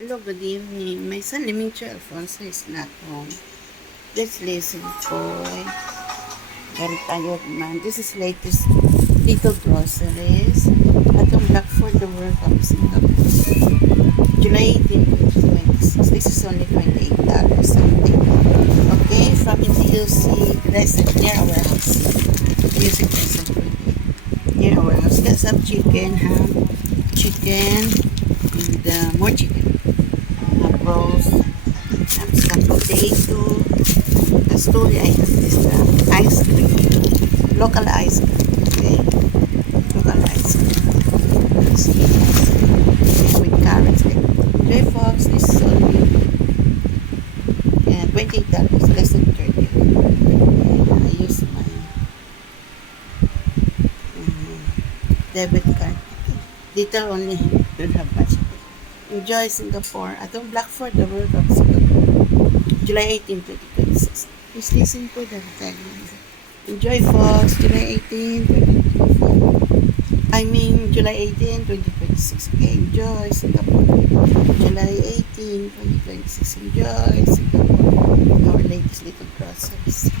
Hello, good evening. My son, Limingcho Alfonso, is not home. Let's listen po. Very tired man. This is latest little groceries. Atong Black for the World Cup Singapore. July 18, 2026. This is only $28 something. Okay, from NTUC Crescent, near our house. NTUC Crescent. Near our house. Got some chicken, ham, chicken, and more chicken. Rolls, some potato. The story I have is ice cream, local ice cream. Okay, local ice cream. With carrots. Joy Fox is only $28, less than 30. I use my debit card. Little only, don't have much. Enjoy Singapore. Atong Black for the World Cup Singapore. July 18, 2026. Please listen po the tagline. Enjoy Fox, July 18, 2025. I mean, July 18, 2026. Okay, enjoy Singapore. July 18, 2026. Enjoy Singapore. Our latest little groceries.